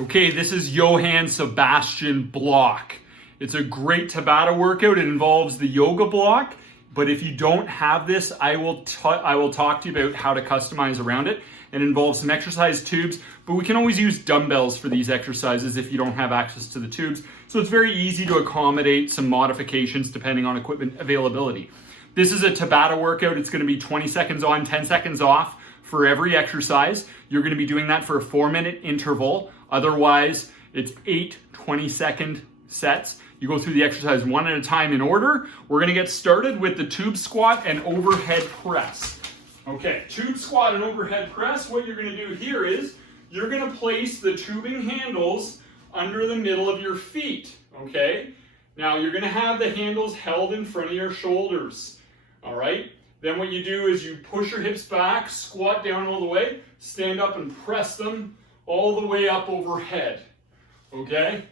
Okay, this is Johann Sebastian block. It's a great Tabata workout. It involves the yoga block, but if you don't have this, I will talk to you about how to customize around it. It involves some exercise tubes, but we can always use dumbbells for these exercises if you don't have access to the tubes. So it's very easy to accommodate some modifications depending on equipment availability. This is a Tabata workout. It's going to be 20 seconds on, 10 seconds off for every exercise. You're going to be doing that for a 4-minute interval. Otherwise, it's 8 20-second sets. You go through the exercise one at a time in order. We're going to get started with the tube squat and overhead press. Okay, tube squat and overhead press. What you're going to do here is you're going to place the tubing handles under the middle of your feet. Okay, now you're going to have the handles held in front of your shoulders. All right, then what you do is you push your hips back, squat down all the way, stand up and press them all the way up overhead. Okay,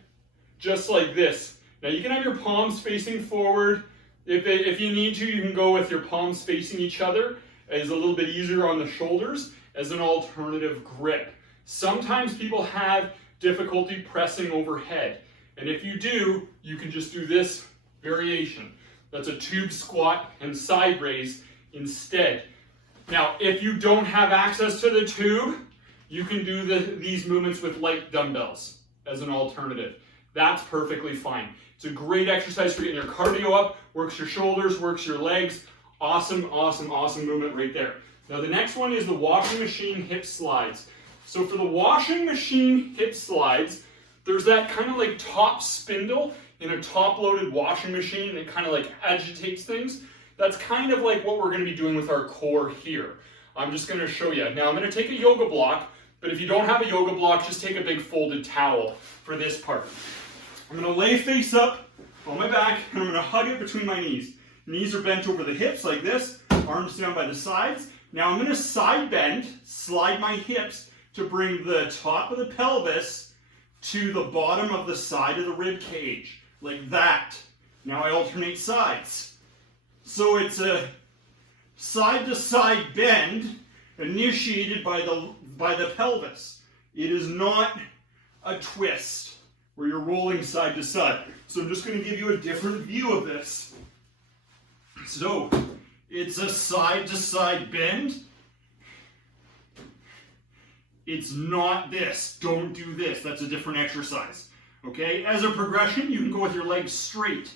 just like this. Now you can have your palms facing forward. If you need to, you can go with your palms facing each other. It's a little bit easier on the shoulders as an alternative grip. Sometimes people have difficulty pressing overhead. And if you do, you can just do this variation. That's a tube squat and side raise instead. Now, if you don't have access to the tube, you can do these movements with light dumbbells as an alternative. That's perfectly fine. It's a great exercise for getting your cardio up, works your shoulders, works your legs. Awesome, awesome, awesome movement right there. Now the next one is the washing machine hip slides. So for the washing machine hip slides, there's that kind of like top spindle in a top-loaded washing machine that kind of like agitates things. That's kind of like what we're going to be doing with our core here. I'm just going to show you. Now I'm going to take a yoga block, but if you don't have a yoga block, just take a big folded towel for this part. I'm going to lay face up on my back, and I'm going to hug it between my knees. Knees are bent over the hips like this, arms down by the sides. Now I'm going to side bend, slide my hips to bring the top of the pelvis to the bottom of the side of the rib cage, like that. Now I alternate sides. So it's a side-to-side bend initiated by the pelvis. It is not a twist where you're rolling side to side. So I'm just going to give you a different view of this. So it's a side-to-side bend. It's not this. Don't do this. That's a different exercise. Okay? As a progression, you can go with your legs straight.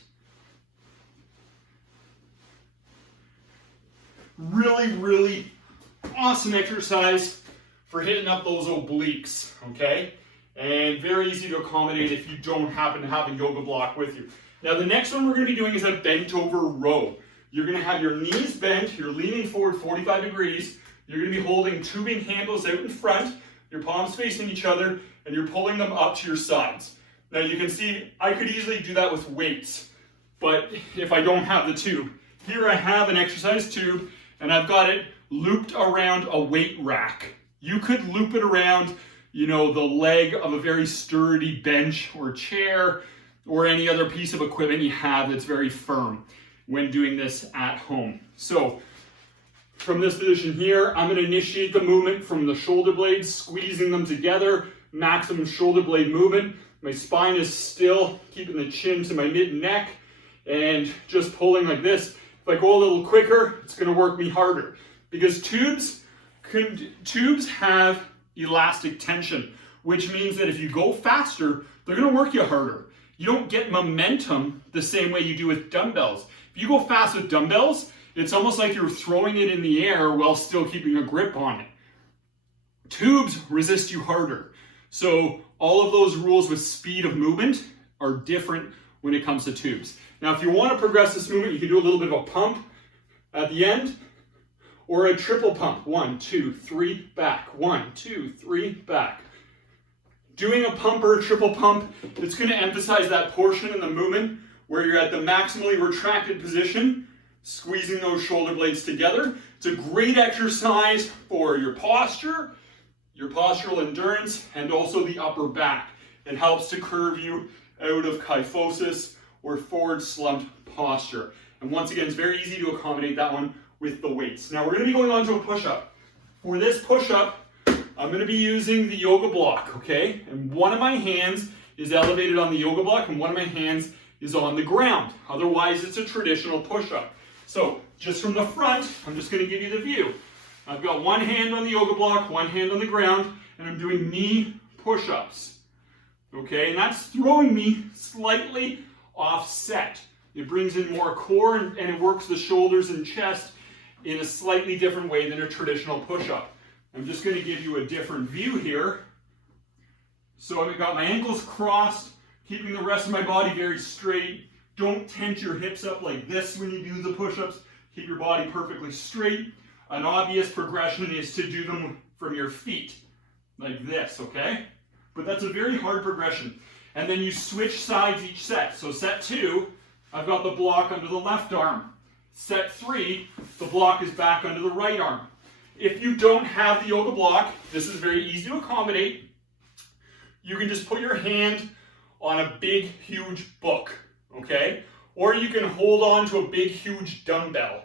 Really, really awesome exercise for hitting up those obliques. Okay? And very easy to accommodate if you don't happen to have a yoga block with you. Now the next one we're going to be doing is a bent over row. You're going to have your knees bent, you're leaning forward 45 degrees, you're going to be holding tubing handles out in front, your palms facing each other, and you're pulling them up to your sides. Now you can see I could easily do that with weights, but if I don't have the tube, here I have an exercise tube, and I've got it looped around a weight rack. You could loop it around, the leg of a very sturdy bench or chair or any other piece of equipment you have that's very firm when doing this at home. So from this position here, I'm going to initiate the movement from the shoulder blades, squeezing them together, maximum shoulder blade movement. My spine is still, keeping the chin to my mid-neck, and just pulling like this. If I go a little quicker, it's going to work me harder, because tubes have elastic tension, which means that if you go faster, they're going to work you harder. You don't get momentum the same way you do with dumbbells. If you go fast with dumbbells, it's almost like you're throwing it in the air while still keeping a grip on it. Tubes resist you harder. So all of those rules with speed of movement are different when it comes to tubes. Now, if you want to progress this movement, you can do a little bit of a pump at the end, or a triple pump. 1, 2, 3, back. 1, 2, 3, back. Doing a pump or a triple pump, it's going to emphasize that portion in the movement where you're at the maximally retracted position, squeezing those shoulder blades together. It's a great exercise for your posture, your postural endurance, and also the upper back. It helps to curve you out of kyphosis or forward slumped posture. And once again, it's very easy to accommodate that one with the weights. Now we're going to be going on to a push-up. For this push-up, I'm going to be using the yoga block, okay? And one of my hands is elevated on the yoga block and one of my hands is on the ground. Otherwise, it's a traditional push-up. So just from the front, I'm just going to give you the view. I've got one hand on the yoga block, one hand on the ground, and I'm doing knee push-ups. Okay, and that's throwing me slightly offset. It brings in more core and it works the shoulders and chest in a slightly different way than a traditional push-up. I'm just going to give you a different view here. So I've got my ankles crossed, keeping the rest of my body very straight. Don't tense your hips up like this when you do the push-ups. Keep your body perfectly straight. An obvious progression is to do them from your feet, like this, okay? But that's a very hard progression. And then you switch sides each set. So set 2, I've got the block under the left arm. Set 3, the block is back under the right arm. If you don't have the yoga block, this is very easy to accommodate. You can just put your hand on a big, huge book, okay? Or you can hold on to a big, huge dumbbell.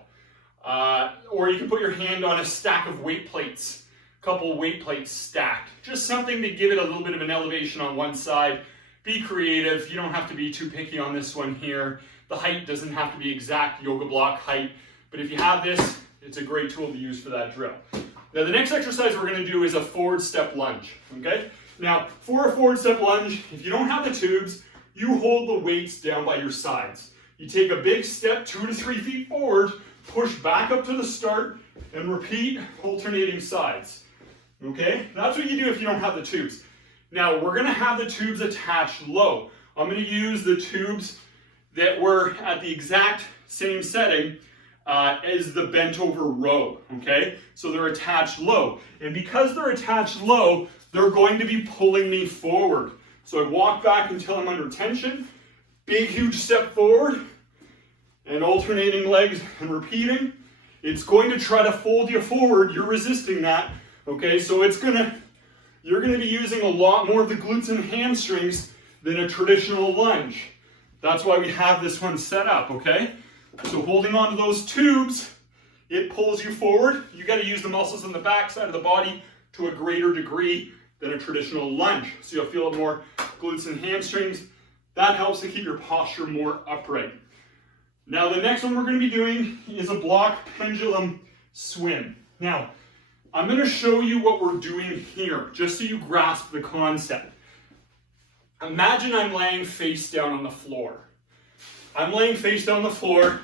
Or you can put your hand on a stack of weight plates, a couple of weight plates stacked. Just something to give it a little bit of an elevation on one side. Be creative. You don't have to be too picky on this one here. The height doesn't have to be exact yoga block height, but if you have this, it's a great tool to use for that drill. Now the next exercise we're going to do is a forward step lunge, okay? Now for a forward step lunge, if you don't have the tubes, you hold the weights down by your sides. You take a big step 2 to 3 feet forward, push back up to the start, and repeat alternating sides, okay? That's what you do if you don't have the tubes. Now we're going to have the tubes attached low. I'm going to use the tubes that were at the exact same setting as the bent over row, okay? So they're attached low. And because they're attached low, they're going to be pulling me forward. So I walk back until I'm under tension, big huge step forward, and alternating legs and repeating. It's going to try to fold you forward. You're resisting that, okay? So you're gonna be using a lot more of the glutes and hamstrings than a traditional lunge. That's why we have this one set up, okay? So holding on to those tubes, it pulls you forward. You gotta use the muscles in the back side of the body to a greater degree than a traditional lunge. So you'll feel more glutes and hamstrings. That helps to keep your posture more upright. Now the next one we're gonna be doing is a block pendulum swim. Now, I'm gonna show you what we're doing here, just so you grasp the concept. Imagine I'm laying face down on the floor. I'm laying face down on the floor,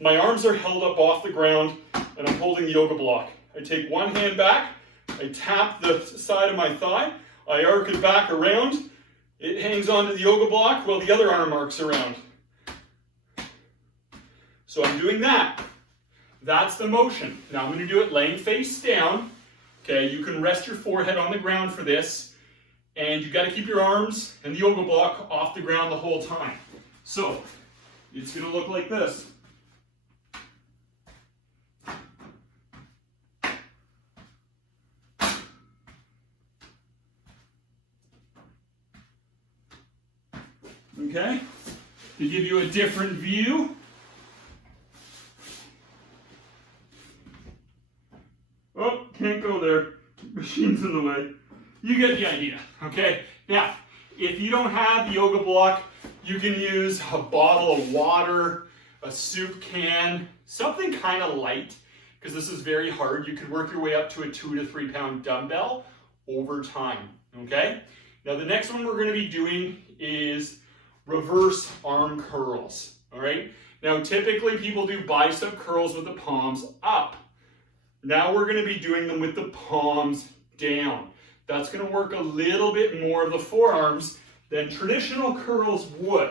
my arms are held up off the ground, and I'm holding the yoga block. I take one hand back, I tap the side of my thigh, I arc it back around, it hangs onto the yoga block while the other arm arcs around. So I'm doing that. That's the motion. Now I'm going to do it laying face down. Okay, you can rest your forehead on the ground for this, and you got to keep your arms and the yoga block off the ground the whole time. So it's going to look like this. Okay, to give you a different view. Oh, can't go there. Machine's in the way. You get the idea, okay? Now, if you don't have the yoga block, you can use a bottle of water, a soup can, something kind of light, because this is very hard. You could work your way up to a 2 to 3 pound dumbbell over time, okay? Now, the next one we're going to be doing is reverse arm curls, all right? Now, typically people do bicep curls with the palms up. Now we're going to be doing them with the palms down. That's going to work a little bit more of the forearms than traditional curls would.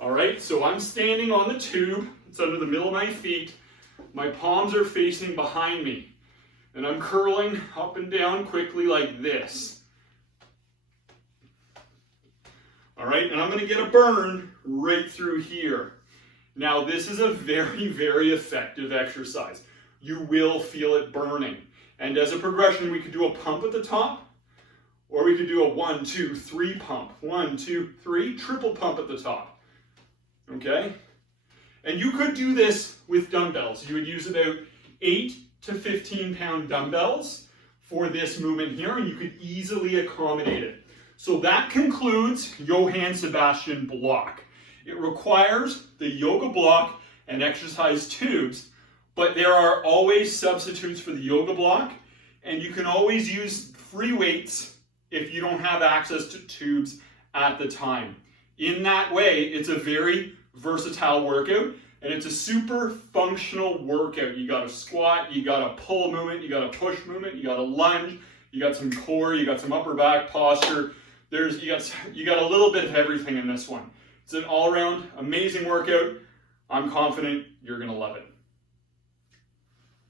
All right, so I'm standing on the tube. It's under the middle of my feet. My palms are facing behind me. And I'm curling up and down quickly like this. All right, and I'm going to get a burn right through here. Now this is a very, very effective exercise. You will feel it burning. And as a progression, we could do a pump at the top, or we could do a 1, 2, 3 pump. 1, 2, 3, triple pump at the top. Okay? And you could do this with dumbbells. You would use about 8 to 15 pound dumbbells for this movement here, and you could easily accommodate it. So that concludes Johann Sebastian block. It requires the yoga block and exercise tubes, but there are always substitutes for the yoga block, and you can always use free weights if you don't have access to tubes at the time. In that way, it's a very versatile workout, and it's a super functional workout. You got a squat, you got a pull movement, you got a push movement, you got a lunge, you got some core, you got some upper back posture. You got a little bit of everything in this one. It's an all-around amazing workout. I'm confident you're gonna love it.